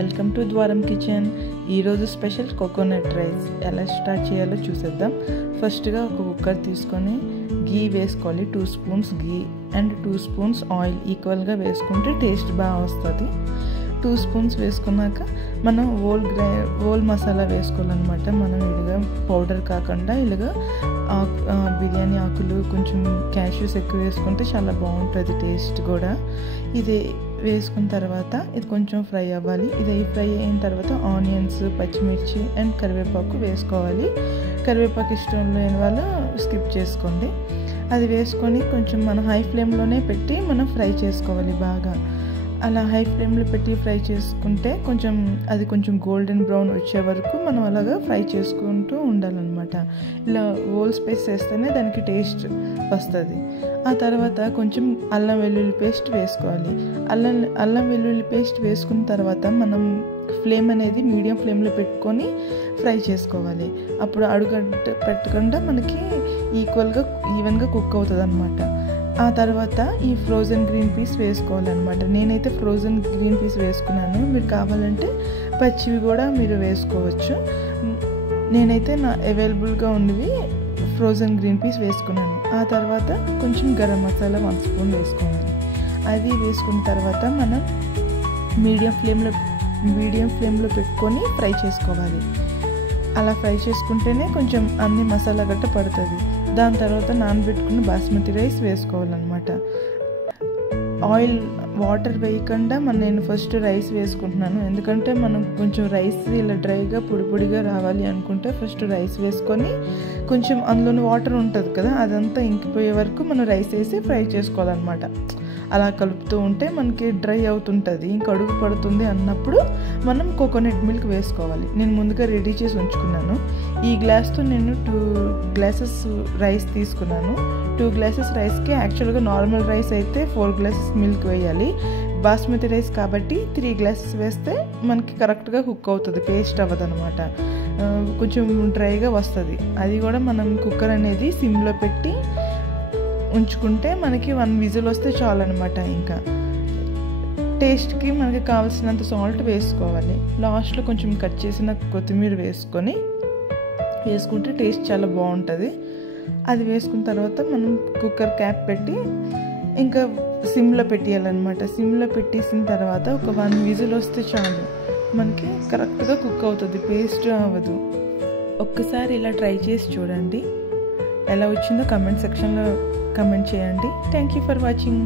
Welcome to ద్వారం kitchen. ఈరోజు special coconut rice ఎలా స్టార్ట్ చేయాలో చూసేద్దాం. ఫస్ట్గా ఒక కుక్కర్ తీసుకొని గీ వేసుకోవాలి. 2 spoons ghee and 2 spoons oil ఈక్వల్గా వేసుకుంటే టేస్ట్ బాగా వస్తుంది. 2 స్పూన్స్ వేసుకున్నాక మనం హోల్ మసాలా వేసుకోవాలన్నమాట. మనం ఇలాగా పౌడర్ కాకుండా ఇలాగా బిర్యానీ ఆకులు కొంచెం క్యాష్యూస్ ఎక్కువ వేసుకుంటే చాలా బాగుంటుంది టేస్ట్ కూడా. ఇది వేసుకున్న తర్వాత ఇది కొంచెం ఫ్రై అవ్వాలి. ఇది ఫ్రై అయిన తర్వాత ఆనియన్స్, పచ్చిమిర్చి అండ్ కరివేపాకు వేసుకోవాలి. కరివేపాకు ఇష్టం లేని వాళ్ళు స్కిప్ చేసుకోండి. అది వేసుకొని కొంచెం మనం హై ఫ్లేమ్లోనే పెట్టి మనం ఫ్రై చేసుకోవాలి బాగా. అలా హై ఫ్లేమ్లో పెట్టి ఫ్రై చేసుకుంటే అది కొంచెం గోల్డెన్ బ్రౌన్ వచ్చే వరకు మనం అలాగా ఫ్రై చేసుకుంటూ ఉండాలన్నమాట. ఇలా హోల్ స్పైస్ వేస్తేనే దానికి టేస్ట్ వస్తుంది. ఆ తర్వాత కొంచెం అల్లం వెల్లుల్లి పేస్ట్ వేసుకోవాలి. అల్లం వెల్లుల్లి పేస్ట్ వేసుకున్న తర్వాత మనం ఫ్లేమ్ అనేది మీడియం ఫ్లేమ్లో పెట్టుకొని ఫ్రై చేసుకోవాలి. అప్పుడు అడుగంట పెట్టకుండా మనకి ఈవెన్గా కుక్ అవుతుంది అనమాట. ఆ తర్వాత ఈ ఫ్రోజన్ గ్రీన్ పీస్ వేసుకోవాలన్నమాట. నేనైతే ఫ్రోజన్ గ్రీన్ పీస్ వేసుకున్నాను. మీరు కావాలంటే పచ్చివి కూడా మీరు వేసుకోవచ్చు. నేనైతే అవైలబుల్గా ఉన్నవి ఫ్రోజన్ గ్రీన్ పీస్ వేసుకున్నాను. ఆ తర్వాత కొంచెం గరం మసాలా 1 స్పూన్ వేసుకోవాలి. అది వేసుకున్న తర్వాత మనం మీడియం ఫ్లేమ్లో పెట్టుకొని ఫ్రై చేసుకోవాలి. అలా ఫ్రై చేసుకుంటేనే కొంచెం అన్ని మసాలా గట్ట పడుతుంది. దాని తర్వాత నానబెట్టుకున్న బాస్మతి రైస్ వేసుకోవాలన్నమాట. వాటర్ వేయకుండా నేను ఫస్ట్ రైస్ వేసుకుంటున్నాను. ఎందుకంటే మనం కొంచెం రైస్ ఇలా డ్రైగా పొడిగా రావాలి అనుకుంటే ఫస్ట్ రైస్ వేసుకొని కొంచెం అందులోని వాటర్ ఉంటుంది కదా, అదంతా ఇంకిపోయే వరకు మనం రైస్ వేసి ఫ్రై చేసుకోవాలన్నమాట. అలా కలుపుతూ ఉంటే మనకి డ్రై అవుతుంటుంది, ఇంక అడుగు పడుతుంది అన్నప్పుడు మనం కోకోనట్ మిల్క్ వేసుకోవాలి. నేను ముందుగా రెడీ చేసి ఉంచుకున్నాను. ఈ గ్లాస్తో నేను 2 గ్లాసెస్ రైస్ తీసుకున్నాను. 2 గ్లాసెస్ రైస్కి యాక్చువల్గా నార్మల్ రైస్ అయితే 4 గ్లాసెస్ మిల్క్ వేయాలి. బాస్మతి రైస్ కాబట్టి 3 గ్లాసెస్ వేస్తే మనకి కరెక్ట్గా కుక్ అవుతుంది, పేస్ట్ అవ్వదు అనమాట. కొంచెం డ్రైగా వస్తుంది. అది కూడా మనం కుక్కర్ అనేది సిమ్లో పెట్టి ఉంచుకుంటే మనకి 1 విజిల్ వస్తే చాలు అనమాట. ఇంకా టేస్ట్కి మనకి కావాల్సినంత సాల్ట్ వేసుకోవాలి. లాస్ట్లో కొంచెం కట్ చేసిన కొత్తిమీర వేసుకుంటే టేస్ట్ చాలా బాగుంటుంది. అది వేసుకున్న తర్వాత మనం కుక్కర్ క్యాప్ పెట్టి ఇంకా సిమ్లో పెట్టేయాలన్నమాట. సిమ్లో పెట్టేసిన తర్వాత ఒక 1 విజిల్ వస్తే చాలు, మనకి కరెక్ట్గా కుక్ అవుతుంది, పేస్ట్ అవ్వదు. ఒక్కసారి ఇలా ట్రై చేసి చూడండి. ఎలా వచ్చిందో కమెంట్ సెక్షన్లో కమెంట్ చేయండి. Thank you for watching.